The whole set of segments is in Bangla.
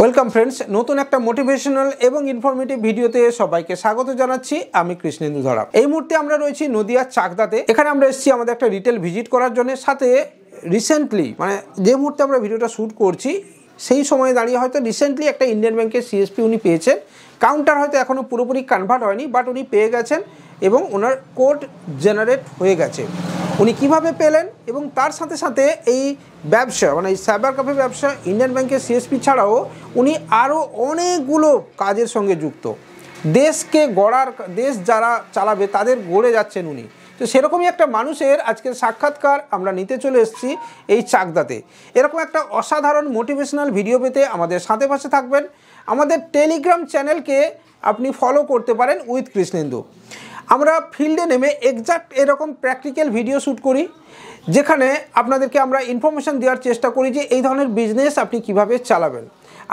ওয়েলকাম ফ্রেন্ডস, নতুন একটা মোটিভেশনাল এবং ইনফরমেটিভ ভিডিওতে সবাইকে স্বাগত জানাচ্ছি। আমি কৃষ্ণেন্দু ধরা। এই মুহূর্তে আমরা রয়েছি নদিয়ার চাকদাতে। এখানে আমরা এসেছি আমাদের একটা রিটেল ভিজিট করার জন্য। সাথে রিসেন্টলি যে মুহূর্তে আমরা ভিডিওটা শ্যুট করছি সেই সময় দাঁড়িয়ে হয়তো রিসেন্টলি একটা ইন্ডিয়ান ব্যাংকের সিএসপি উনি পেয়েছেন। কাউন্টার হয়তো এখনও পুরোপুরি কনভার্ট হয়নি, বাট উনি পেয়ে গেছেন এবং ওনার কোড জেনারেট হয়ে গেছে। উনি কিভাবে পেলেন এবং তার সাথে সাথে এই ব্যবসা মানে এই সাইবার ক্যাফে ব্যবসা ইন্ডিয়ান ব্যাংকের সিএসপি ছাড়াও উনি আরও অনেকগুলো কাজের সঙ্গে যুক্ত। দেশকে গড়ার, দেশ যারা চালাবে তাদের গড়ে যাচ্ছেন উনি। তো সেরকমই একটা মানুষের আজকের সাক্ষাৎকার আমরা নিতে চলে এসেছি এই চাকদাতে। এরকম একটা অসাধারণ মোটিভেশনাল ভিডিও পেতে আমাদের সাথে পাশে থাকবেন। আমাদের টেলিগ্রাম চ্যানেলকে আপনি ফলো করতে পারেন উইথ কৃষ্ণেন্দু। আমরা ফিল্ডে নেমে এক্সাক্ট এরকম প্র্যাকটিক্যাল ভিডিও শ্যুট করি, যেখানে আপনাদেরকে আমরা ইনফরমেশান দেওয়ার চেষ্টা করি যে এই ধরনের বিজনেস আপনি কিভাবে চালাবেন।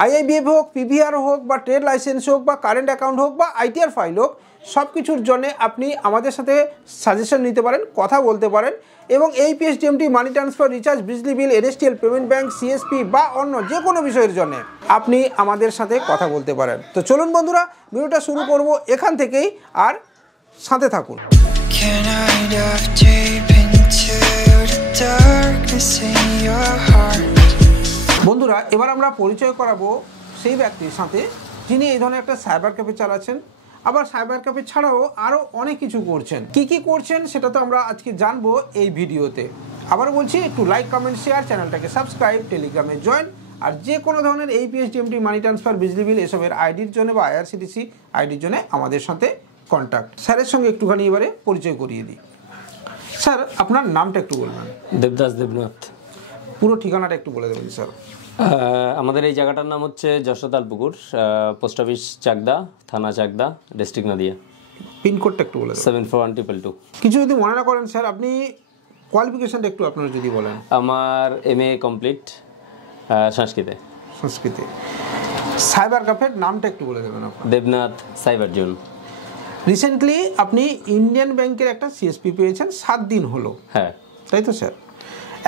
আইআইবিএফ হোক, পিভিআর হোক, বা ট্রেড লাইসেন্স হোক, বা কারেন্ট অ্যাকাউন্ট হোক, বা আইটিআর ফাইল হোক, সব কিছুর জন্যে আপনি আমাদের সাথে সাজেশন নিতে পারেন, কথা বলতে পারেন। এবং এই পিএসডিএমটি, মানি ট্রান্সফার, রিচার্জ, বিজলি বিল, এনএসটিএল, পেমেন্ট ব্যাংক, সিএসপি বা অন্য যে কোনো বিষয়ের জন্য আপনি আমাদের সাথে কথা বলতে পারেন। তো চলুন বন্ধুরা, ভিডিওটা শুরু করব এখান থেকেই, আর সাথে থাকুন। বন্ধুরা, এবার আমরা পরিচয় করাবো সেই ব্যক্তির সাথে যিনি এই ধরনের একটা সাইবার ক্যাফে চালাচ্ছেন, আবার সাইবার ক্যাফে ছাড়াও আরও অনেক কিছু করছেন। কি করছেন সেটা তো আমরা আজকে জানবো এই ভিডিওতে। আবার বলছি, একটু লাইক, কমেন্ট, শেয়ার, চ্যানেলটাকে সাবস্ক্রাইব, টেলিগ্রামে জয়েন। আর যে কোনো ধরনের এই পিএসডিএমটি, মানি ট্রান্সফার, বিজলি বিল এসবের আইডির জন্য বা আইআরসিটিসি আইডির জন্য আমাদের সাথে কন্ট্যাক্ট। স্যারের সঙ্গে একটুখানি এবারে পরিচয় করিয়ে দিই। স্যার, আপনার নামটা একটু বলবেন। দেবদাস দেবনাথ। পুরো ঠিকানাটা একটু বলে দেবেন স্যার। আমাদের এই জায়গাটার নাম হচ্ছে যশোতালপুকুর, পোস্ট অফিস চাকদা, থানা চাকদা, ডিস্ট্রিক্ট নদিয়া। পিনকোডটা একটু বলে দেবেন। 741222। কিছু যদি মনে না করেন স্যার, আপনি কোয়ালিফিকেশনটা একটু আপনারা যদি বলেন। আমার MA কমপ্লিট সংস্কৃতে। সংস্কৃতে। সাইবার ক্যাফের নামটা একটু বলে দেবেন আপনার। Debnath cyber zone. রিসেন্টলি আপনি ইন্ডিয়ান ব্যাংকের একটা সিএসপি পেয়েছেন, 7 দিন হলো। হ্যাঁ, তাই তো স্যার?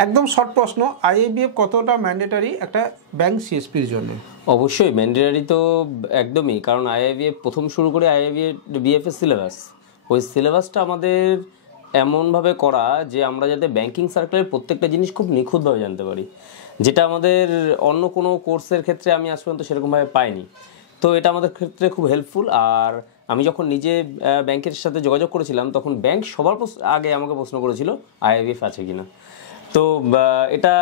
একদম শর্ট প্রশ্ন, আইআইবিএফ কতটা ম্যান্ডেটারি একটা ব্যাংক সিএসপির জন্য? অবশ্যই ম্যান্ডেটারি তো একদমই, কারণ আইআইবিএফ প্রথম শুরু করে আইআইবিএফ এর সিলেবাস, ওই সিলেবাসটা আমাদের এমনভাবে করা যে আমরা যাতে ব্যাংকিং সার্কেলের প্রত্যেকটা জিনিস খুব নিখুঁতভাবে জানতে পারি, যেটা আমাদের অন্য কোনো কোর্সের ক্ষেত্রে আমি আজ পর্যন্ত সেরকমভাবে পাইনি। তো এটা আমাদের ক্ষেত্রে খুব হেল্পফুল। আর আমি যখন নিজে ব্যাংকের সাথে যোগাযোগ করেছিলাম, তখন ব্যাংক সবার আগে আমাকে প্রশ্ন করেছিল আইআইবিএফ আছে কিনা। তো এটা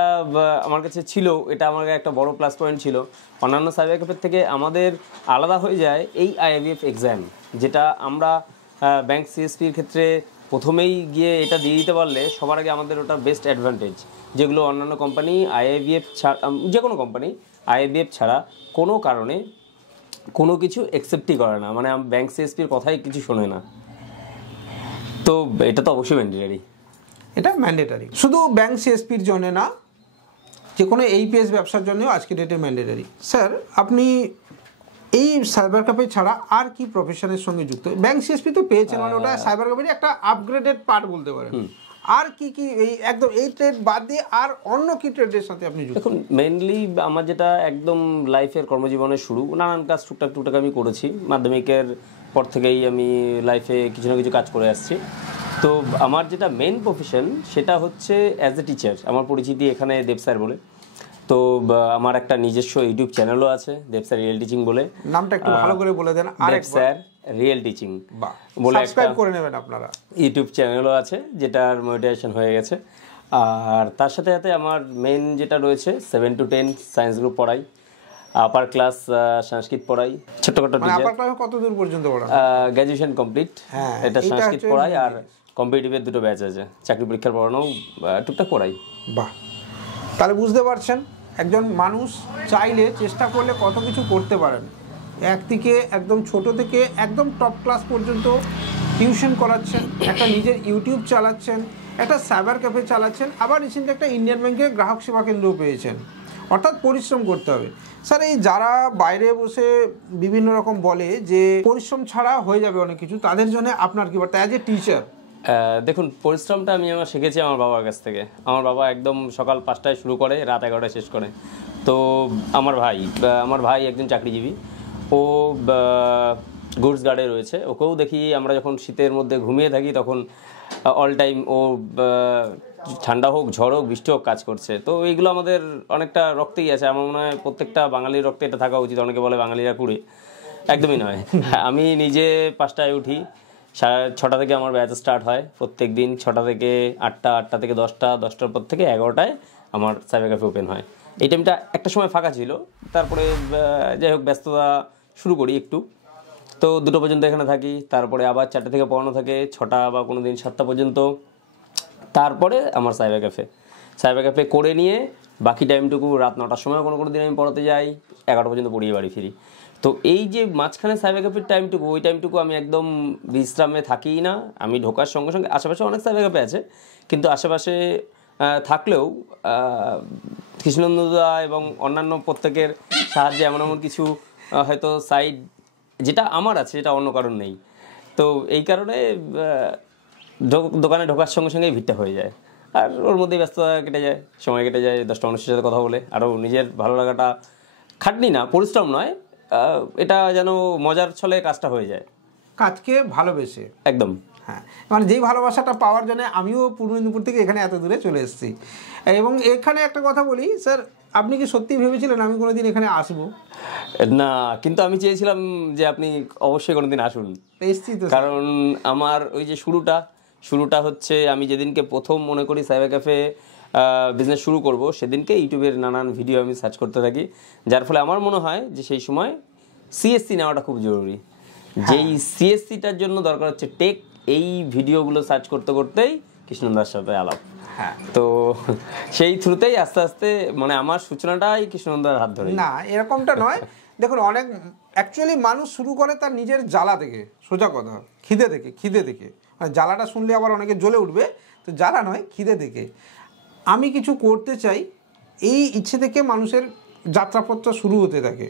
আমার কাছে ছিল, এটা আমার একটা বড় প্লাস পয়েন্ট ছিল। অন্যান্য সাইবার ক্যাফের থেকে আমাদের আলাদা হয়ে যায় এই আইআইবিএফ এক্সাম, যেটা আমরা ব্যাংক সিএসপির ক্ষেত্রে প্রথমেই গিয়ে এটা দিয়ে দিতে পারলে সবার আগে আমাদের ওটা বেস্ট অ্যাডভান্টেজ, যেগুলো অন্যান্য কোম্পানি আইআইবিএফ ছাড়া, যে কোনো কোম্পানি আইআইবিএফ ছাড়া কোনো কারণে কোনো কিছু অ্যাকসেপ্টই করে না, মানে ব্যাংক সিএসপির কথাই কিছু শোনে না। তো এটা তো অবশ্যই ম্যান্ডেটারি। এটা ম্যান্ডেটারি শুধু ব্যাংক সিএসপির জন্য না, যে কোনো এইপিএস ব্যবসার জন্যও আজকে ডেটে ম্যান্ডেটারি। স্যার, আপনি এই সাইবার ক্যাফে ছাড়া আর কি প্রফেশনের সঙ্গে যুক্ত? ব্যাংক সিএসপি তো পেয়েছেন, মানে ওটা সাইবার ক্যাফের একটা আপগ্রেডেড পার্ট বলতে পারেন। আর কি এই একদম এই ট্রেড বাদ দিয়ে আর অন্য কি ট্রেডের সাথে আপনি যুক্ত? দেখুন, মেইনলি আমার যেটা একদম লাইফের কর্মজীবনের শুরু, নানান কাজ টুকটাক আমি করেছি। মাধ্যমিকের পর থেকেই আমি লাইফে কিছু না কিছু কাজ করে আসছি। তো আমার যেটা মেইন প্রফেশন সেটা হচ্ছে অ্যাজ এ টিচার। আমার পরিচিতি এখানে দেব স্যার বলে। তো আমার একটা নিজস্ব ইউটিউব চ্যানেলও আছে, দেব স্যার রিয়েল টিচিং বলে। নামটা একটু ভালো করে বলে দেন। দেব স্যার রিয়েল টিচিং বলে সাবস্ক্রাইব করে নেবেন আপনারা। ইউটিউব চ্যানেলও আছে, যেটার মনিটাইজেশন হয়ে গেছে। আর তার সাথে সাথে আমার মেইন যেটা রয়েছে 7 to 10 সায়েন্স গ্রুপ পড়াই, আপার ক্লাস সংস্কৃত পড়াই, ছোটখাটো টিচার। আপার ক্লাস কত দূর পর্যন্ত পড়ান? Graduation complete. এটা সংস্কৃত পড়াই, আর কম্পিটিটিভের 2টো ব্যাচ আছে, চাকরি পরীক্ষার পড়ানো টুকটাক পড়াই। বাহ, তাহলে বুঝতে পারছেন একজন মানুষ চাইলে, চেষ্টা করলে কত কিছু করতে পারেন। একদিকে একদম ছোট থেকে একদম টপ ক্লাস পর্যন্ত টিউশন করাচ্ছেন, একটা নিজের ইউটিউব চালাচ্ছেন, একটা সাইবার ক্যাফে চালাচ্ছেন, আবার রিসেন্টলি একটা ইন্ডিয়ান ব্যাংকের গ্রাহক সেবা কেন্দ্র পেয়েছেন। অর্থাৎ পরিশ্রম করতে হবে। স্যার, এই যারা বাইরে বসে বিভিন্ন রকম বলে যে পরিশ্রম ছাড়া হয়ে যাবে অনেক কিছু, তাদের জন্য আপনার কি বার্তা অ্যাজ এ টিচার? দেখুন, পরিশ্রমটা আমি শিখেছি আমার বাবার কাছ থেকে। আমার বাবা একদম সকাল 5টায় শুরু করে, রাত 11টায় শেষ করে। তো আমার ভাই একজন চাকরিজীবী, ও গুডস গার্ডে রয়েছে। ওকেও দেখি আমরা যখন শীতের মধ্যে ঘুমিয়ে থাকি তখন অল টাইম ও ঠান্ডা হোক, ঝড় হোক, বৃষ্টি হোক কাজ করছে। তো এইগুলো আমাদের অনেকটা রক্তেই আছে। আমার মনে হয় প্রত্যেকটা বাঙালির রক্তে এটা থাকা উচিত। অনেকে বলে বাঙালিরা কুড়ে, একদমই নয়। আমি নিজে 5টায় উঠি, 6টা থেকে আমার ব্যাচ স্টার্ট হয় প্রত্যেক দিন। 6টা থেকে 8টা, 8টা থেকে 10টা, 10টার পর থেকে 11টায় আমার সাইবার ক্যাফে ওপেন হয়। এই টাইমটা একটা সময় ফাঁকা ছিল, তারপরে যাই হোক ব্যস্ততা শুরু করি একটু, তো 2টো পর্যন্ত এখানে থাকি। তারপরে আবার 4টা থেকে পড়ানো থাকে, 6টা বা কোনো দিন 7টা পর্যন্ত। তারপরে আমার সাইবার ক্যাফে করে নিয়ে বাকি টাইমটুকু রাত 9টার সময় কোনো দিন আমি পড়াতে যাই, 11টা পর্যন্ত পড়িয়ে বাড়ি ফিরি। তো এই যে মাঝখানে সাইবার ক্যাফের টাইমটুকু, ওই টাইমটুকু আমি একদম বিশ্রামে থাকিই না। আমি ঢোকার সঙ্গে সঙ্গে, আশেপাশে অনেক সাইবার ক্যাফে আছে, কিন্তু আশেপাশে থাকলেও কৃষ্ণেন্দুদা এবং অন্যান্য প্রত্যেকের সাহায্যে এমন কিছু হয়তো সাইড যেটা আমার আছে, যেটা অন্য কারণ নেই। তো এই কারণে দোকানে ঢোকার সঙ্গে সঙ্গেই ভিড়টা হয়ে যায়, আর ওর মধ্যেই ব্যস্ততা কেটে যায়, সময় কেটে যায় 10টা মানুষের সাথে কথা বলে। আরও নিজের ভালো লাগাটা, খাটনি না, পরিশ্রম নয়, এটা যেন মজার ছলে কাজটা হয়ে যায়, কাজকে ভালোবেসে। একদম। হ্যাঁ, মানে যেই ভালোবাসাটা পাওয়ার জন্য আমিও পূর্ব মেদিনীপুর থেকে এখানে এত দূরে চলে এসেছি। এবং এখানে একটা কথা বলি স্যার, আপনি কি সত্যি ভেবেছিলেন আমি কোনোদিন এখানে আসবো? না, কিন্তু আমি চেয়েছিলাম যে আপনি অবশ্যই কোনোদিন আসুন। এসছি তো, কারণ আমার ওই যে শুরুটা হচ্ছে, আমি যেদিনকে প্রথম মনে করি সাইবার ক্যাফে বিজনেস শুরু করব, সেদিনকে ইউটিউবের নানান ভিডিও আমি সার্চ করতে থাকি, যার ফলে আমার মনে হয় যে সেই সময় সিএসসি নেওয়াটা খুব জরুরি। যেই সিএসসিটার জন্য দরকার হচ্ছে টেক, এই ভিডিওগুলো সার্চ করতে করতেই কৃষ্ণদার সাথে আলাপ। হ্যাঁ, তো সেই থ্রুতেই আস্তে আস্তে মানে আমার সূচনাটাই কৃষ্ণদার হাত ধরে। না এরকমটা নয়, দেখুন অনেক অ্যাকচুয়ালি মানুষ শুরু করে তার নিজের জ্বালা থেকে, সোজা কথা, খিদে থেকে। মানে জ্বালাটা শুনলে আবার অনেকে জ্বলে উঠবে, তো জ্বালা নয়, খিদে থেকে। আমি কিছু করতে চাই, এই ইচ্ছে থেকে মানুষের যাত্রাপথটা শুরু হতে থাকে।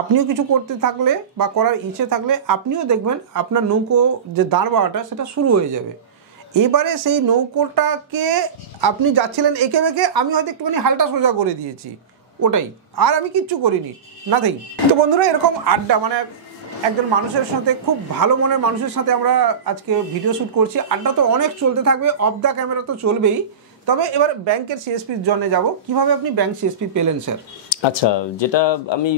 আপনিও কিছু করতে থাকলে বা করার ইচ্ছে থাকলে আপনিও দেখবেন আপনার নৌকো যে দাঁড় বাড়াটা সেটা শুরু হয়ে যাবে। এবারে সেই নৌকোটাকে আপনি যাচ্ছিলেন এঁকে বেঁকে, আমি হয়তো একটুখানি হালটা সোজা করে দিয়েছি, ওটাই, আর আমি কিচ্ছু করিনি, নাথিং। তো বন্ধুরা, এরকম আড্ডা, মানে একজন মানুষের সাথে, খুব ভালো মনের মানুষের সাথে আমরা আজকে ভিডিও শ্যুট করছি। আড্ডা তো অনেক চলতে থাকবে, অফ দ্য ক্যামেরা তো চলবেই। তবে এবার ব্যাংকের সিএসপির জন্য যাব, কিভাবে আপনি ব্যাংক সিএসপি পেলেন স্যার? আচ্ছা, যেটা আমি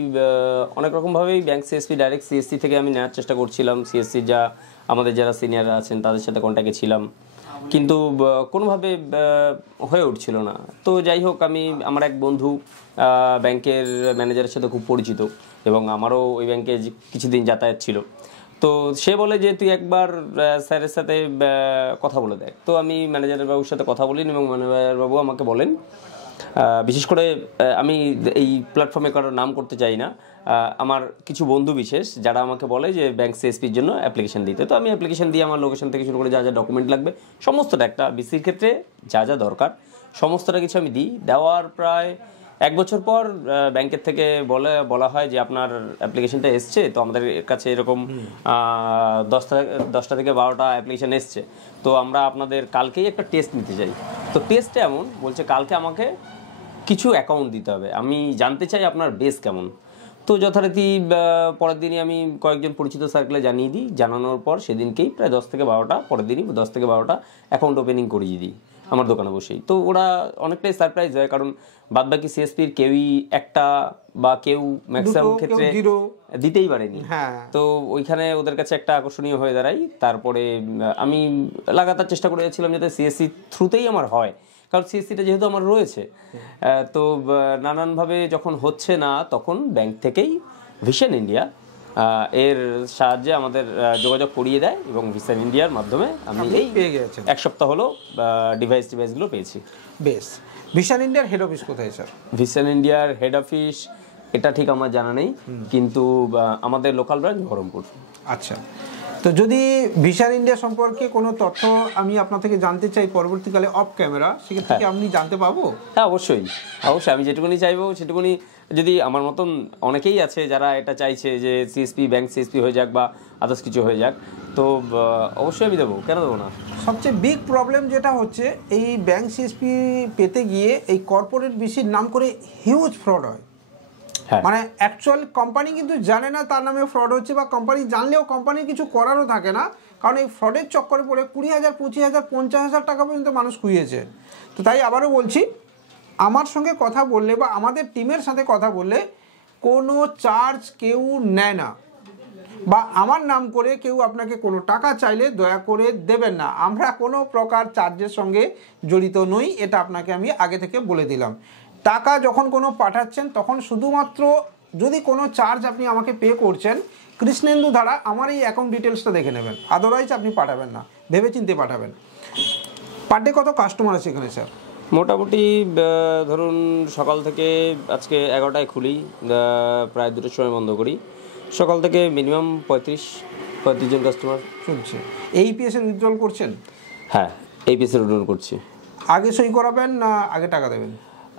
অনেক রকমভাবেই ব্যাংক সিএসপি, ডাইরেক্ট সিএসসি থেকে আমি নেওয়ার চেষ্টা করছিলাম। সিএসসি আমাদের যারা সিনিয়ররা আছেন তাদের সাথে কন্ট্যাক্টে ছিলাম, কিন্তু কোনোভাবে হয়ে উঠছিল না। তো যাই হোক, আমার এক বন্ধু ব্যাংকের ম্যানেজারের সাথে খুব পরিচিত, এবং আমারও ওই ব্যাংকে কিছুদিন যাতায়াত ছিল। তো সে বলে যে তুই একবার স্যারের সাথে কথা বলে দেয়। তো আমি ম্যানেজারের বাবুর সাথে কথা বলিনি, এবং ম্যানেজার বাবু আমাকে বলেন, বিশেষ করে আমি এই প্ল্যাটফর্মে কারোর নাম করতে চাই না, আমার কিছু বন্ধু বিশেষ যারা আমাকে বলে যে ব্যাংক সিএসপির জন্য অ্যাপ্লিকেশন দিতে। তো আমি অ্যাপ্লিকেশন দিয়ে আমার লোকেশন থেকে শুরু করে যা যা ডকুমেন্ট লাগবে সমস্তটা, একটা বিসির ক্ষেত্রে যা যা দরকার সমস্তটা কিছু আমি দিই। দেওয়ার প্রায় 1 বছর পর ব্যাংকের থেকে বলা হয় যে আপনার অ্যাপ্লিকেশনটা এসছে, তো আমাদের কাছে এরকম 10টা থেকে 12টা অ্যাপ্লিকেশন এসছে, তো আমরা আপনাদের কালকেই একটা টেস্ট নিতে চাই। তো টেস্টে এমন বলছে, কালকে আমাকে কিছু অ্যাকাউন্ট দিতে হবে, আমি জানতে চাই আপনার বেস কেমন। তো যথারীতি পরের দিনই আমি কয়েকজন পরিচিত সার্কেলে জানিয়ে দিই। জানানোর পর সেদিনকেই প্রায় 10 থেকে 12টা, পরের দিনই 10 থেকে 12টা অ্যাকাউন্ট ওপেনিং করিয়ে দিই আমার দোকানে বসেই। তো ওরা অনেকটাই সারপ্রাইজ হয়, কারণ বাদবাকি সিএসপির কেউই একটা বা কেউ ম্যাক্সিমাম ক্ষেত্রে দিতেই পারেনি। তো ওইখানে ওদের কাছে একটা আকর্ষণীয় হয়ে দাঁড়াই। তারপরে আমি লাগাতার চেষ্টা করে যাচ্ছিলাম যাতে সিএসসি থ্রুতেই আমার হয়, কারণ সিএসসিটা যেহেতু আমার রয়েছে। তো নানানভাবে যখন হচ্ছে না, তখন ব্যাংক থেকেই ভিশন ইন্ডিয়া এর সাহায্যে আমাদের যোগাযোগ করিয়ে দেয়, এবং ভিশন ইন্ডিয়ার মাধ্যমে আমি এই পেয়ে গেছি। 1 সপ্তাহ হলো ডিভাইসগুলো পেয়েছি। বেশ। ভিশন ইন্ডিয়ার হেড অফিস কোথায় স্যার? ভিশন ইন্ডিয়ার হেড অফিস এটা ঠিক আমার জানা নেই, কিন্তু আমাদের লোকাল ব্রাঞ্চ বহরমপুর। আচ্ছা, তো যদি ভিশন ইন্ডিয়া সম্পর্কে কোনো তথ্য আমি আপনার থেকে জানতে চাই পরবর্তীকালে অফ ক্যামেরা, সেক্ষেত্রে কি আপনি জানতে পাবো? হ্যাঁ, অবশ্যই। আমি যেটুকুনি চাইবো সেটুকুনি যদি আমার মতন অনেকেই আছে যারা এটা চাইছে যে সিএসপি ব্যাংক সিএসপি হয়ে যাক বা আদার্স কিছু হয়ে যাক, তো অবশ্যই আমি দেবো, কেন দেবো না। সবচেয়ে বিগ প্রবলেম যেটা হচ্ছে এই ব্যাংক সিএসপি পেতে গিয়ে এই কর্পোরেট বিসির নাম করে হিউজ ফ্রড হয়। মানে অ্যাকচুয়াল কোম্পানি কিন্তু জানে না তার নামে ফ্রড হচ্ছে, বা কোম্পানি জানলেও কোম্পানির কিছু করারও থাকে না, কারণ এই ফ্রডের চক্করে পড়ে 20,000, 25,000, 50,000 টাকা পর্যন্ত মানুষ খুইয়েছে। তো তাই আবারও বলছি, আমার সঙ্গে কথা বললে বা আমাদের টিমের সাথে কথা বললে কোনো চার্জ কেউ নেয় না, বা আমার নাম করে কেউ আপনাকে কোনো টাকা চাইলে দয়া করে দেবেন না। আমরা কোনো প্রকার চার্জের সঙ্গে জড়িত নই, এটা আপনাকে আমি আগে থেকে বলে দিলাম। টাকা যখন কোনো পাঠাচ্ছেন তখন শুধুমাত্র যদি কোনো চার্জ আপনি আমাকে পে করছেন, কৃষ্ণেন্দু ধারা আমার এই অ্যাকাউন্ট ডিটেলসটা দেখে নেবেন, আদারওয়াইজ আপনি পাঠাবেন না, ভেবে চিন্তে পাঠাবেন। পার ডে কত কাস্টমার আছে এখানে স্যার? মোটামুটি ধরুন সকাল থেকে আজকে 11টায় খুলি, প্রায় 2টোর সময় বন্ধ করি। সকাল থেকে মিনিমাম 35 জন কাস্টমার চলছে। এইপিএস এর উইথড্রল করছেন? হ্যাঁ, এইপিএস এর উইথড্রল করছি। আগে সই করাবেন না আগে টাকা দেবেন?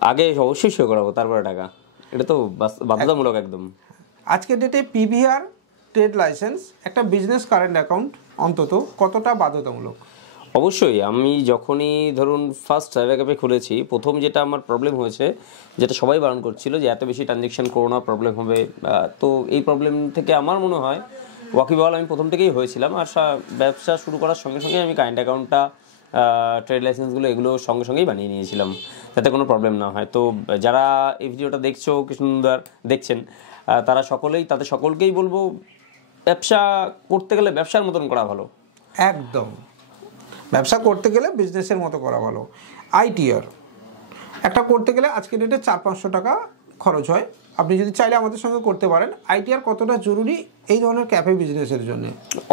আগে অবশ্যই সই করাবো, তারপরে টাকা, এটা তো বাধ্যতামূলক একদম। আজকের ডেটে পিভিআর ট্রেড লাইসেন্স একটা বিজনেস কারেন্ট অ্যাকাউন্ট অন্তত কতটা বাধ্যতামূলক? অবশ্যই। আমি যখনই ধরুন ফার্স্ট সাইবার ক্যাফে খুলেছি, প্রথম যেটা আমার প্রবলেম হয়েছে, যেটা সবাই বারণ করছিল যে এত বেশি ট্রানজ্যাকশন করো না, প্রবলেম হবে, তো এই প্রবলেম থেকে আমার মনে হয় ওয়াকিবহাল আমি প্রথম থেকেই হয়েছিলাম। আর ব্যবসা শুরু করার সঙ্গে সঙ্গে আমি কারেন্ট অ্যাকাউন্টটা, ট্রেড লাইসেন্সগুলো এগুলো সঙ্গে সঙ্গেই বানিয়ে নিয়েছিলাম, যাতে কোনো প্রবলেম না হয়। তো যারা এই ভিডিওটা দেখছো, কি সুন্দর দেখছেন, তাদের সকলকেই বলবো ব্যবসা করতে গেলে ব্যবসার মতন করা ভালো। একদম, ব্যবসা করতে গেলে বিজনেসের মতো করা ভালো। আইটিআর একটা করতে গেলে আজকের ডেটে 400-500 টাকা খরচ হয়। আপনি যদি চাইলে আমাদের সঙ্গে করতে পারেন। আইটিআর কতটা জরুরি এই ধরনের ক্যাফে বিজনেসের জন্য?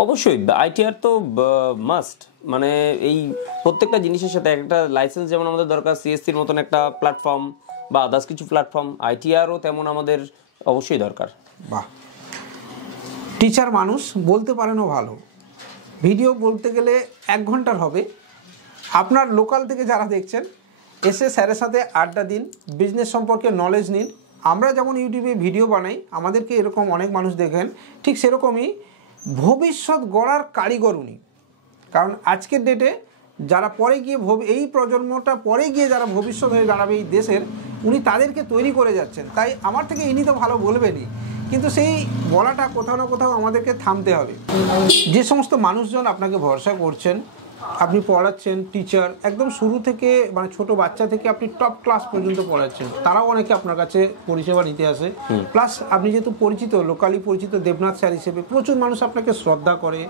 অবশ্যই আইটিআর তো মাস্ট, মানে এই প্রত্যেকটা জিনিসের সাথে একটা লাইসেন্স যেমন আমাদের দরকার, সিএসসির মতন একটা প্ল্যাটফর্ম বা আদার্স কিছু প্ল্যাটফর্ম, আইটিআরও তেমন আমাদের অবশ্যই দরকার। বাহ, টিচার মানুষ বলতে পারেনও ভালো, ভিডিও বলতে গেলে 1 ঘন্টার হবে। আপনার লোকাল থেকে যারা দেখছেন, এসে স্যারের সাথে আড্ডা দিন, বিজনেস সম্পর্কে নলেজ নিন। আমরা যেমন ইউটিউবে ভিডিও বানাই, আমাদেরকে এরকম অনেক মানুষ দেখেন, ঠিক সেরকমই ভবিষ্যৎ গড়ার কারিগর উনি। কারণ আজকের ডেটে যারা পরে গিয়ে এই প্রজন্মটা পরে গিয়ে যারা ভবিষ্যৎ হয়ে দাঁড়াবে এই দেশের, উনি তাদেরকে তৈরি করে যাচ্ছেন। তাই আমার থেকে ইনি তো ভালো বলবেনই, কিন্তু সেই বলাটা কোথাও না কোথাও আমাদেরকে থামতে হবে। যে সমস্ত মানুষজন আপনাকে ভরসা করছেন, আপনি পড়াচ্ছেন, টিচার একদম শুরু থেকে, মানে ছোট বাচ্চা থেকে আপনি টপ ক্লাস পর্যন্ত পড়াচ্ছেন, তারাও অনেকে আপনার কাছে পরিষেবা নিতে আসে। প্লাস আপনি যেহেতু পরিচিত, লোকালি পরিচিত দেবনাথ স্যার হিসেবে, প্রচুর মানুষ আপনাকে শ্রদ্ধা করে,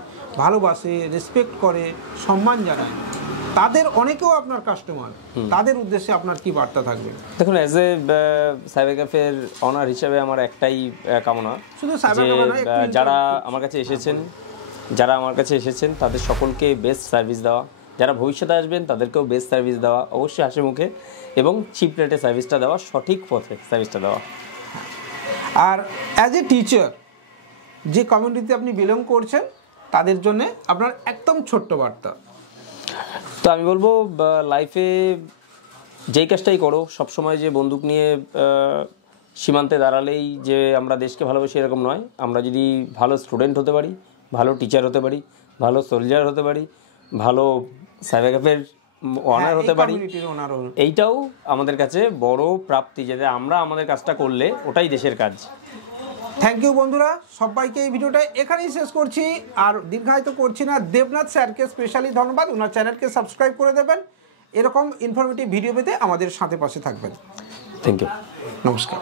ভালোবাসে, রেসপেক্ট করে, সম্মান জানায়। তাদের অনেকেও আপনার কাস্টমার, তাদের উদ্দেশ্যে আপনার কি বার্তা থাকবে? দেখুন, অ্যাজ এ সাইবার ক্যাফের অনার হিসাবে আমার একটাই কামনা, শুধু যারা আমার কাছে এসেছেন তাদের সকলকে বেস্ট সার্ভিস দেওয়া, যারা ভবিষ্যতে আসবেন তাদেরকেও বেস্ট সার্ভিস দেওয়া, অবশ্যই হাসি মুখে এবং চিপ রেটে সার্ভিসটা দেওয়া, সঠিক পথে সার্ভিসটা দেওয়া। আর অ্যাজ এ টিচার যে কমিউনিটিতে আপনি বিলং করছেন, তাদের জন্য আপনার একদম ছোট্ট বার্তা। তো আমি বলবো, লাইফে যেই কাজটাই করো, সবসময় যে বন্দুক নিয়ে সীমান্তে দাঁড়ালেই যে আমরা দেশকে ভালোবাসি এরকম নয়। আমরা যদি ভালো স্টুডেন্ট হতে পারি, ভালো টিচার হতে পারি, ভালো সোলজার হতে পারি, ভালো সাইবার ক্যাফের অনার হতে পারি, এইটাও আমাদের কাছে বড় প্রাপ্তি, যাতে আমরা আমাদের কাজটা করলে ওটাই দেশের কাজ। থ্যাংক ইউ বন্ধুরা, সবাইকে এই ভিডিওটা এখানেই শেষ করছি, আর দীর্ঘায়িত করছি না। দেবনাথ স্যারকে স্পেশালি ধন্যবাদ, ওনার চ্যানেলকে সাবস্ক্রাইব করে দেবেন। এরকম ইনফরমেটিভ ভিডিও পেতে আমাদের সাথে পাশে থাকবেন। থ্যাংক ইউ, নমস্কার।